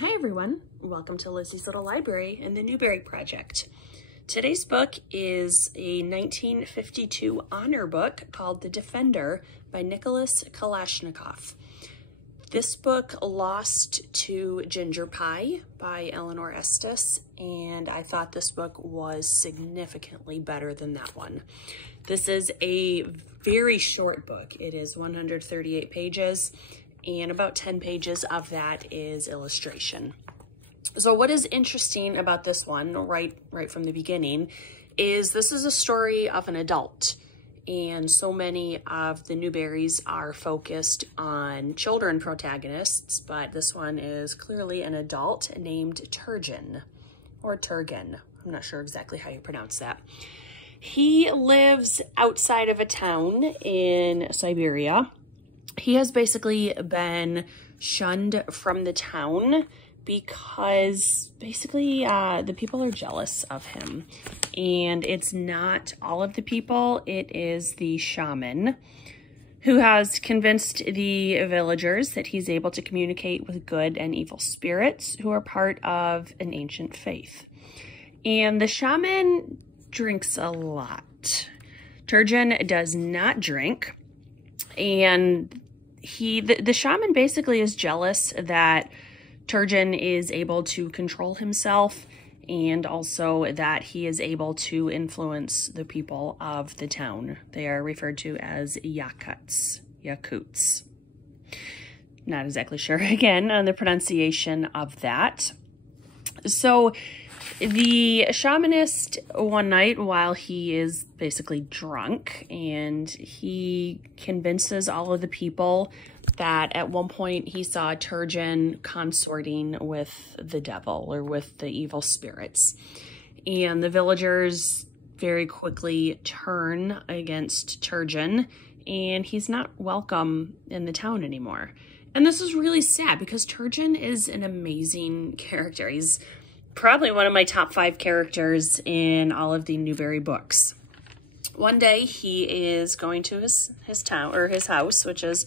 Hi everyone, welcome to Lizzie's Little Library and the Newbery Project. Today's book is a 1952 honor book called The Defender by Nicholas Kalashnikov. This book lost to Ginger Pie by Eleanor Estes, and I thought this book was significantly better than that one. This is a very short book. It is 138 pages, and about 10 pages of that is illustration. So what is interesting about this one, right from the beginning, is this is a story of an adult. And so many of the Newberys are focused on children protagonists, but this one is clearly an adult named Turgeon, or Turgeon. I'm not sure exactly how you pronounce that. He lives outside of a town in Siberia. He has basically been shunned from the town because basically the people are jealous of him. And it's not all of the people, it is the shaman who has convinced the villagers that he's able to communicate with good and evil spirits who are part of an ancient faith. And the shaman drinks a lot. Turgeon does not drink, and the shaman basically is jealous that Turgeon is able to control himself, and also that he is able to influence the people of the town. They are referred to as Yakuts. Not exactly sure again on the pronunciation of that. So the shamanist one night, while he is basically drunk, and he convinces all of the people that at one point he saw Turgeon consorting with the devil or with the evil spirits. And the villagers very quickly turn against Turgeon, and he's not welcome in the town anymore. And this is really sad because Turgeon is an amazing character. He's probably one of my top 5 characters in all of the Newbery books. One day he is going to his town, or his house, which is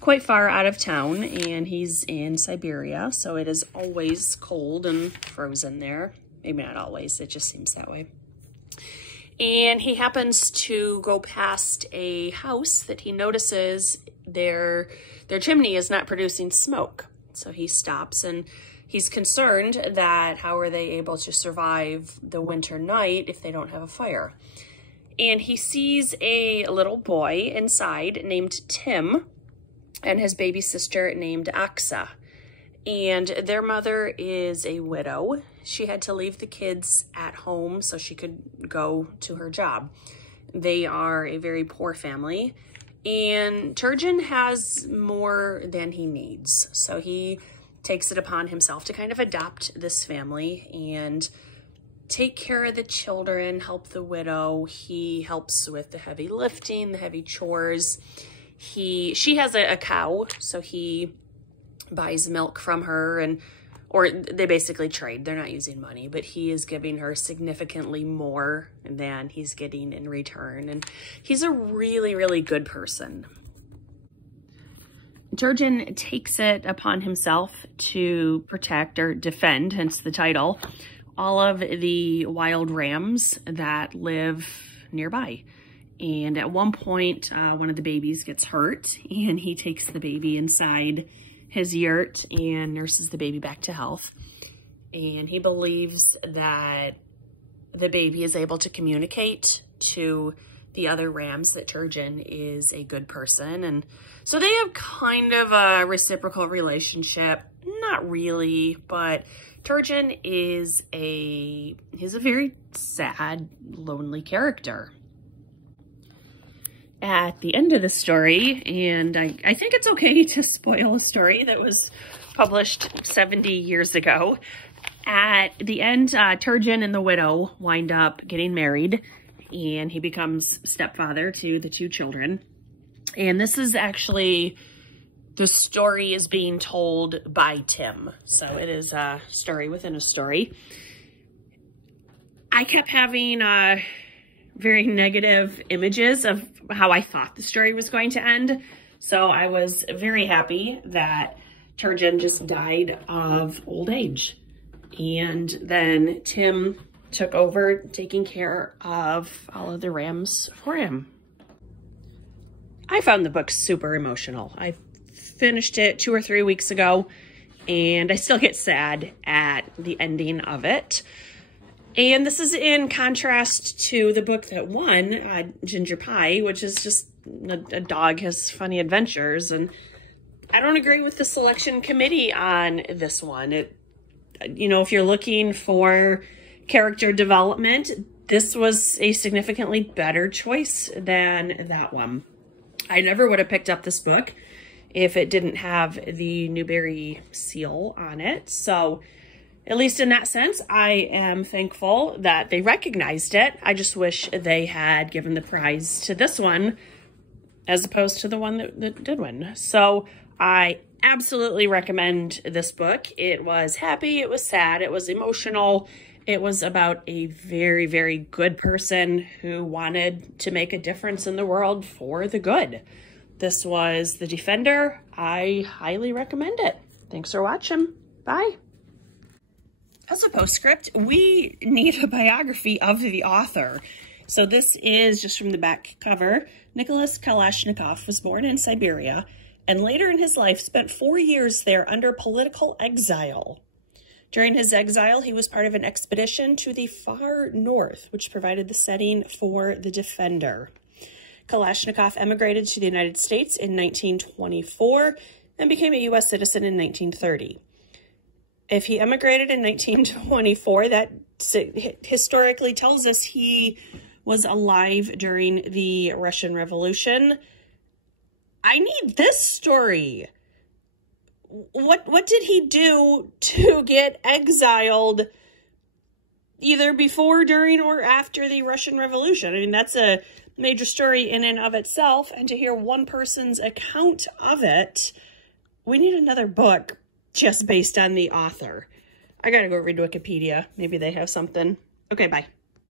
quite far out of town, and he's in Siberia, so it is always cold and frozen there. Maybe not always, it just seems that way. And he happens to go past a house that he notices their chimney is not producing smoke. So he stops, and he's concerned that how are they able to survive the winter night if they don't have a fire. And he sees a little boy inside named Tim and his baby sister named Aksa. And their mother is a widow. She had to leave the kids at home so she could go to her job. They are a very poor family, and Turgeon has more than he needs. So he takes it upon himself to kind of adopt this family and take care of the children, help the widow. He helps with the heavy lifting, the heavy chores. She has a cow, so he buys milk from her, or they basically trade. They're not using money, but he is giving her significantly more than he's getting in return. And he's a really, really good person. Turgeon takes it upon himself to protect or defend, hence the title, all of the wild rams that live nearby. And at one point, one of the babies gets hurt, and he takes the baby inside his yurt and nurses the baby back to health. And he believes that the baby is able to communicate to the other rams that Turgeon is a good person. And so they have kind of a reciprocal relationship. Not really, but Turgeon is he's a very sad, lonely character. At the end of the story, and I think it's okay to spoil a story that was published 70 years ago. At the end, Turgeon and the widow wind up getting married, and he becomes stepfather to the 2 children. And this is actually, the story is being told by Tim. So it is a story within a story. I kept having very negative images of how I thought the story was going to end. So I was very happy that Turgeon just died of old age. And then Tim took over taking care of all of the rams for him. I found the book super emotional. I finished it 2 or 3 weeks ago, and I still get sad at the ending of it. And this is in contrast to the book that won, Ginger Pie, which is just a dog has funny adventures. And I don't agree with the selection committee on this one. You know, if you're looking for character development, this was a significantly better choice than that one. I never would have picked up this book if it didn't have the Newbery seal on it. So at least in that sense, I am thankful that they recognized it. I just wish they had given the prize to this one as opposed to the one that did win. So I absolutely recommend this book. It was happy, it was sad, it was emotional. It was about a very, very good person who wanted to make a difference in the world for the good. This was The Defender. I highly recommend it. Thanks for watching. Bye. As a postscript, we need a biography of the author. So this is just from the back cover. Nicholas Kalashnikov was born in Siberia and later in his life spent 4 years there under political exile. During his exile, he was part of an expedition to the far north, which provided the setting for The Defender. Kalashnikov emigrated to the United States in 1924 and became a U.S. citizen in 1930. If he emigrated in 1924, that historically tells us he was alive during the Russian Revolution. I need this story. What did he do to get exiled either before, during, or after the Russian Revolution? I mean, that's a major story in and of itself, and to hear one person's account of it, we need another book just based on the author. I gotta go read Wikipedia. Maybe they have something. Okay, bye.